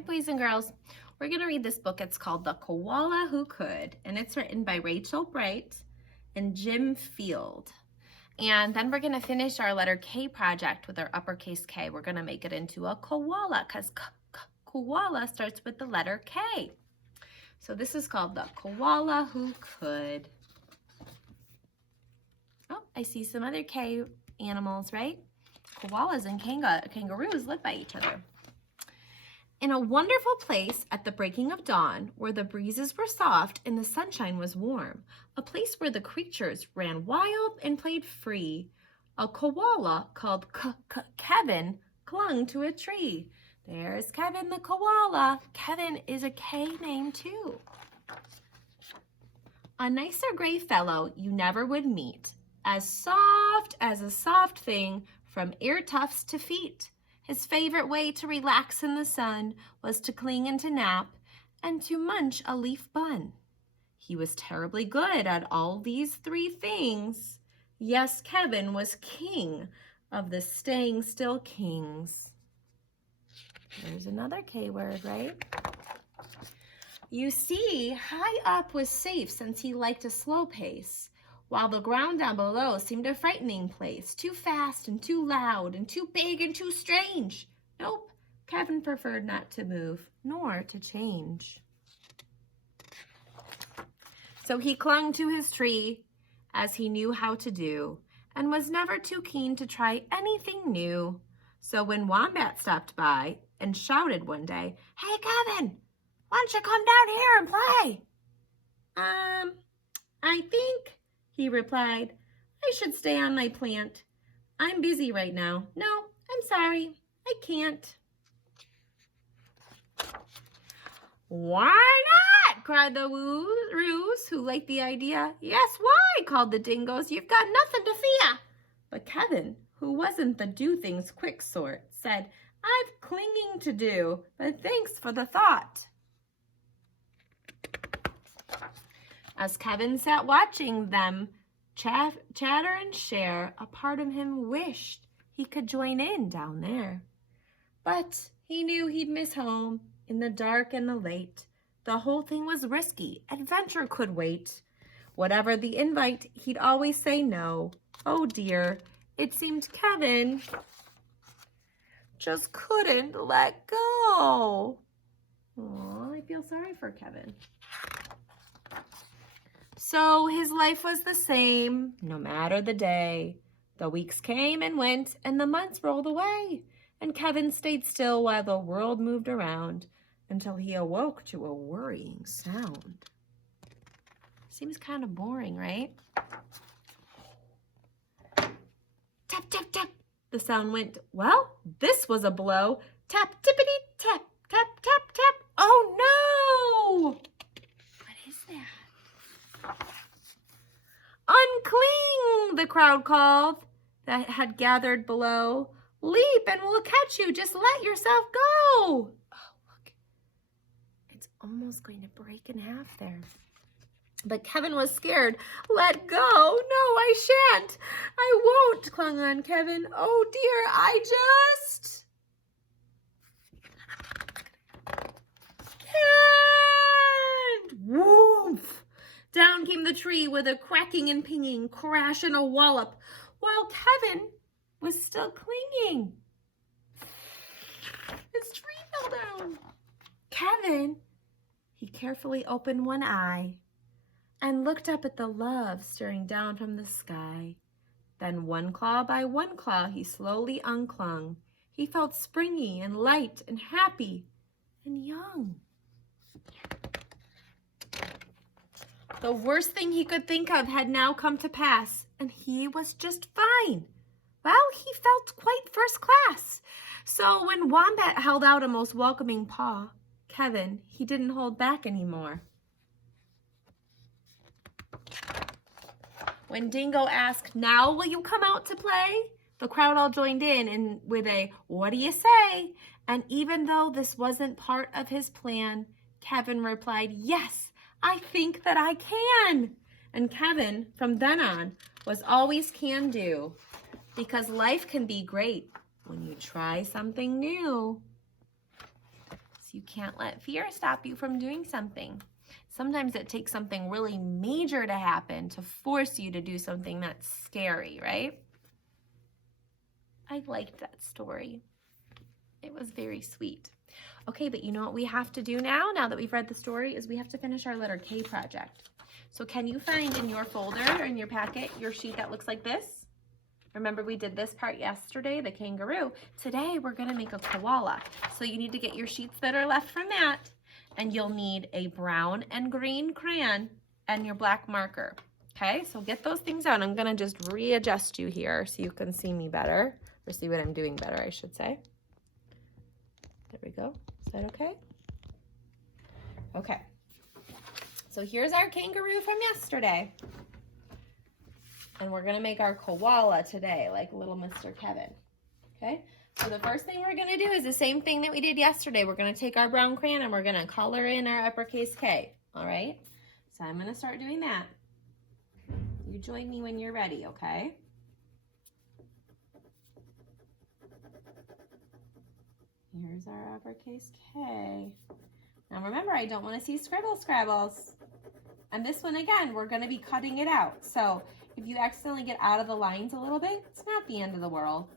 Hi, boys and girls. We're going to read this book. It's called The Koala Who Could, and it's written by Rachel Bright and Jim Field. And then we're going to finish our letter K project with our uppercase K. We're going to make it into a koala because koala starts with the letter K. So this is called The Koala Who Could. Oh, I see some other K animals, right? Koalas and kangaroos live by each other. In a wonderful place at the breaking of dawn, where the breezes were soft and the sunshine was warm, a place where the creatures ran wild and played free, a koala called Kevin clung to a tree. There's Kevin the koala. Kevin is a K name too. A nicer gray fellow you never would meet, as soft as a soft thing from ear tufts to feet. His favorite way to relax in the sun was to cling and to nap and to munch a leaf bun. He was terribly good at all these three things. Yes, Kevin was king of the staying still kings. There's another K word, right? You see, high up was safe since he liked a slow pace, while the ground down below seemed a frightening place, too fast and too loud and too big and too strange. Nope, Kevin preferred not to move, nor to change. So he clung to his tree, as he knew how to do, and was never too keen to try anything new. So when Wombat stopped by and shouted one day, "Hey, Kevin, why don't you come down here and play?" I think, he replied, I should stay on my plant. I'm busy right now. No, I'm sorry, I can't. Why not? Cried the roos, who liked the idea. Yes, why? Called the dingoes. You've got nothing to fear. But Kevin, who wasn't the do things quick sort, said, I've clinging to do, but thanks for the thought. As Kevin sat watching them chatter and share, a part of him wished he could join in down there. But he knew he'd miss home in the dark and the late. The whole thing was risky. Adventure could wait. Whatever the invite, he'd always say no. Oh dear, it seemed Kevin just couldn't let go. Aw, I feel sorry for Kevin. So his life was the same, no matter the day. The weeks came and went, and the months rolled away, and Kevin stayed still while the world moved around until he awoke to a worrying sound. Seems kind of boring, right? Tap, tap, tap. The sound went. Well, this was a blow. Tap, tippity, tap, tap, tap, tap. Oh, no! What is that? Uncling, the crowd called that had gathered below. Leap and we'll catch you. Just let yourself go. Oh, look. It's almost going to break in half there. But Kevin was scared. Let go. No, I shan't. I won't, clung on Kevin. Oh, dear, I just can't. Woof. Down came the tree with a cracking and pinging, crash and a wallop, while Kevin was still clinging. His tree fell down. Kevin, he carefully opened one eye and looked up at the love staring down from the sky. Then one claw by one claw he slowly unclung. He felt springy and light and happy and young. The worst thing he could think of had now come to pass, and he was just fine. Well, he felt quite first class. So when Wombat held out a most welcoming paw, Kevin, he didn't hold back anymore. When Dingo asked, now will you come out to play? The crowd all joined in with a, what do you say? And even though this wasn't part of his plan, Kevin replied, yes, I think that I can. And Kevin, from then on, was always can do, because life can be great when you try something new. So you can't let fear stop you from doing something. Sometimes it takes something really major to happen to force you to do something that's scary, right? I liked that story. It was very sweet. Okay, but you know what we have to do now that we've read the story, is we have to finish our letter K project. So can you find in your folder or in your packet your sheet that looks like this? Remember we did this part yesterday, the kangaroo. Today we're gonna make a koala. So you need to get your sheets that are left from that, and you'll need a brown and green crayon and your black marker. Okay, so get those things out. I'm gonna just readjust you here so you can see me better, or see what I'm doing better, I should say. There we go. Is that okay? Okay. So here's our kangaroo from yesterday. And we're gonna make our koala today, like little Mr. Kevin, okay? So the first thing we're gonna do is the same thing that we did yesterday. We're gonna take our brown crayon and we're gonna color in our uppercase K, all right? So I'm gonna start doing that. You join me when you're ready, okay? Here's our uppercase K. Now remember, I don't wanna see scrabbles. And this one, again, we're gonna be cutting it out. So if you accidentally get out of the lines a little bit, it's not the end of the world.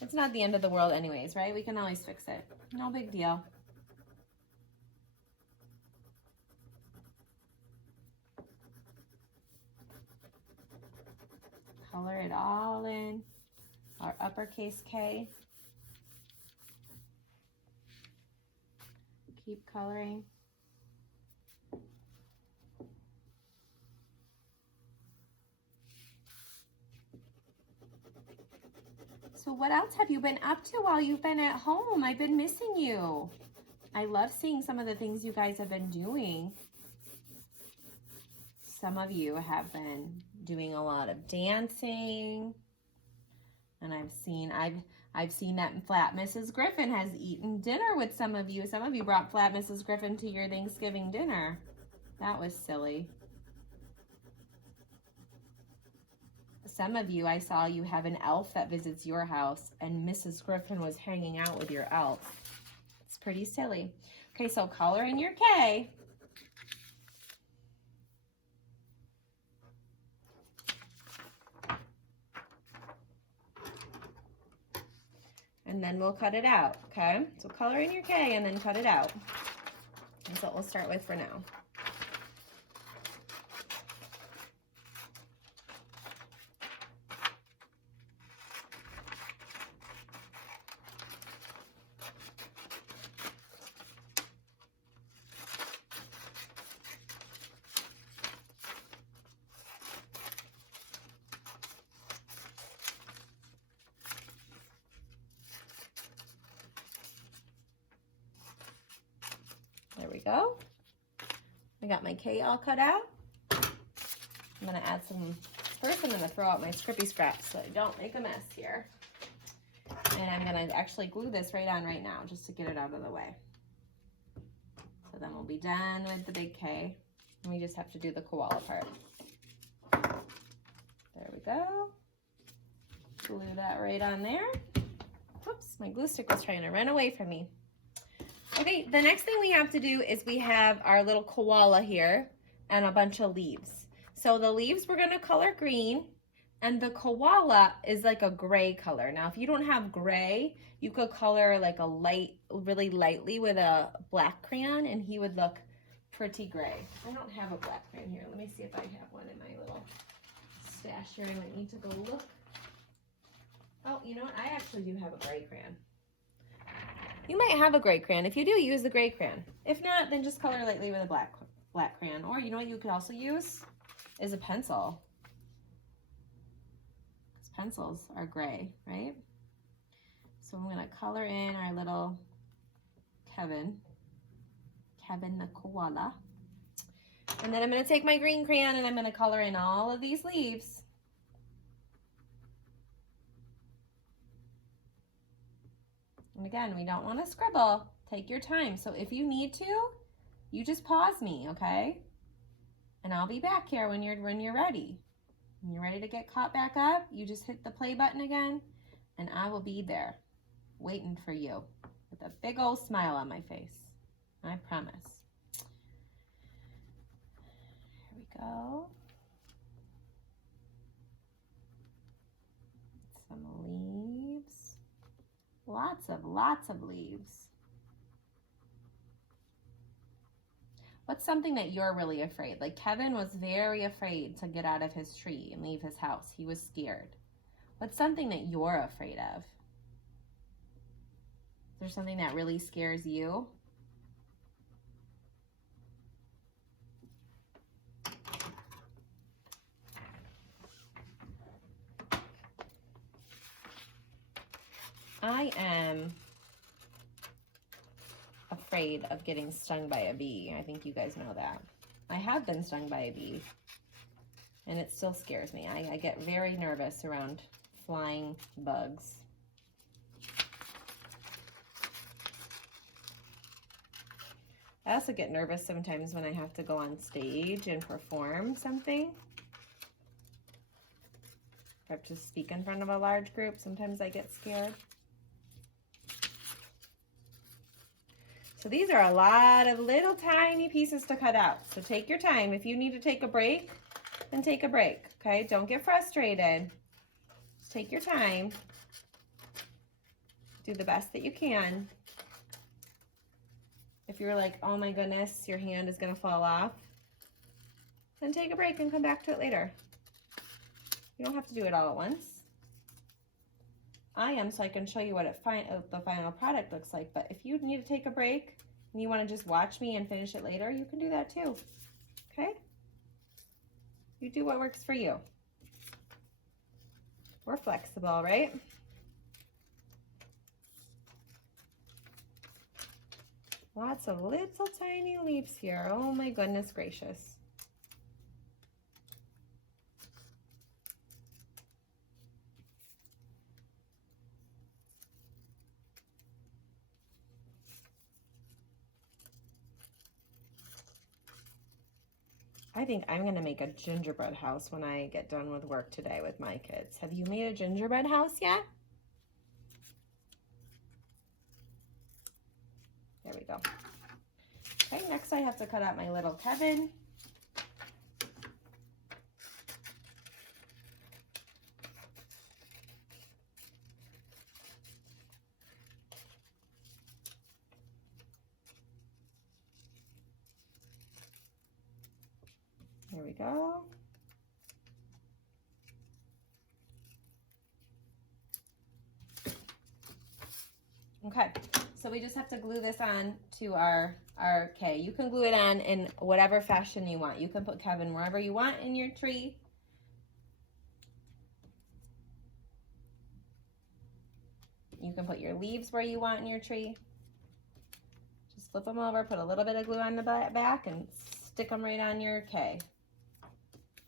It's not the end of the world anyways, right? We can always fix it. No big deal. Color it all in. Our uppercase K. Keep coloring. So what else have you been up to while you've been at home? I've been missing you. I love seeing some of the things you guys have been doing. Some of you have been doing a lot of dancing. And I've seen that Flat Mrs. Griffin has eaten dinner with some of you. Some of you brought Flat Mrs. Griffin to your Thanksgiving dinner. That was silly. Some of you, I saw you have an elf that visits your house, and Mrs. Griffin was hanging out with your elf. It's pretty silly. Okay, so color in your K. And then we'll cut it out, okay? So color in your K and then cut it out. That's what we'll start with for now. There we go. I got my K all cut out. I'm gonna add some, first I'm gonna throw out my Scrippy scraps so I don't make a mess here. And I'm gonna actually glue this right on right now just to get it out of the way. So then we'll be done with the big K. And we just have to do the koala part. There we go. Glue that right on there. Whoops, my glue stick was trying to run away from me. Okay, the next thing we have to do is we have our little koala here and a bunch of leaves. So the leaves we're gonna color green, and the koala is like a gray color. Now, if you don't have gray, you could color like a light, really lightly with a black crayon, and he would look pretty gray. I don't have a black crayon here. Let me see if I have one in my little stash here. I might need to go look. Oh, you know what? I actually do have a gray crayon. You might have a gray crayon. If you do, use the gray crayon. If not, then just color lightly with a black crayon. Or you know what you could also use is a pencil. Because pencils are gray, right? So I'm gonna color in our little Kevin the koala. And then I'm gonna take my green crayon and I'm gonna color in all of these leaves. And again, we don't want to scribble. Take your time. So if you need to, you just pause me, okay? And I'll be back here when you're ready. When you're ready to get caught back up, you just hit the play button again, and I will be there waiting for you. The with a big old smile on my face. I promise. Here we go. Some leaves. Lots of leaves. What's something that you're really afraid? Like Kevin was very afraid to get out of his tree and leave his house. He was scared. What's something that you're afraid of? Is there something that really scares you? I am afraid of getting stung by a bee. I think you guys know that. I have been stung by a bee, and it still scares me. I get very nervous around flying bugs. I also get nervous sometimes when I have to go on stage and perform something. If I have to speak in front of a large group, sometimes I get scared. So these are a lot of little tiny pieces to cut out. So take your time. If you need to take a break, then take a break, okay? Don't get frustrated. Just take your time. Do the best that you can. If you're like, oh my goodness, your hand is gonna fall off, then take a break and come back to it later. You don't have to do it all at once. I am, so I can show you what the final product looks like. But if you need to take a break and you want to just watch me and finish it later, you can do that too. Okay? You do what works for you. We're flexible, right? Lots of little tiny leaves here. Oh my goodness gracious. I think I'm gonna make a gingerbread house when I get done with work today with my kids. Have you made a gingerbread house yet? There we go. Okay, next I have to cut out my little Kevin. There we go. Okay, so we just have to glue this on to our K. You can glue it on in whatever fashion you want. You can put Kevin wherever you want in your tree. You can put your leaves where you want in your tree. Just flip them over, put a little bit of glue on the back, and stick them right on your K.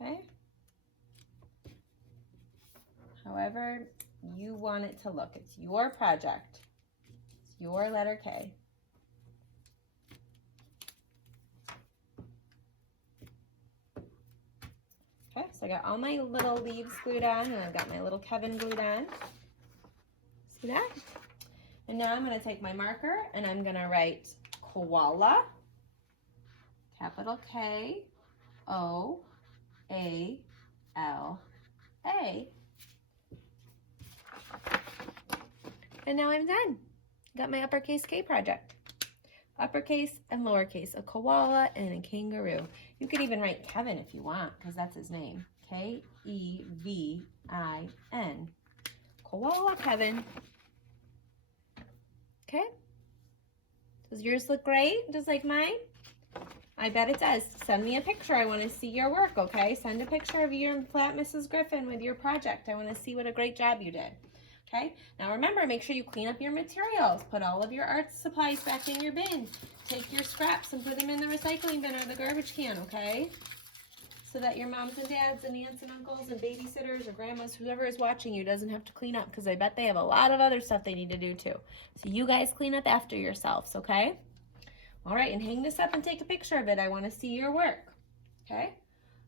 Okay? However you want it to look. It's your project. It's your letter K. Okay, so I got all my little leaves glued on, and I've got my little Kevin glued on. See that? And now I'm going to take my marker and I'm going to write koala, capital K-O-A-L-A. And now I'm done. Got my uppercase K project. Uppercase and lowercase, a koala and a kangaroo. You could even write Kevin if you want, because that's his name. K-E-V-I-N. Koala Kevin. Okay? Does yours look great? Just like mine? I bet it does. Send me a picture. I want to see your work, okay? Send a picture of your flat Mrs. Griffin with your project. I want to see what a great job you did. Okay? Now remember, make sure you clean up your materials. Put all of your art supplies back in your bin. Take your scraps and put them in the recycling bin or the garbage can, okay? So that your moms and dads and aunts and uncles and babysitters or grandmas, whoever is watching you, doesn't have to clean up, because I bet they have a lot of other stuff they need to do too. So you guys clean up after yourselves, okay? All right, and hang this up and take a picture of it. I want to see your work, okay?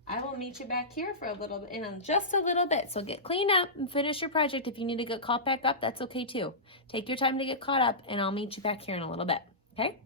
I will meet you back here for a little bit, in just a little bit. So get cleaned up and finish your project. If you need to get caught back up, that's okay too. Take your time to get caught up, and I'll meet you back here in a little bit, okay?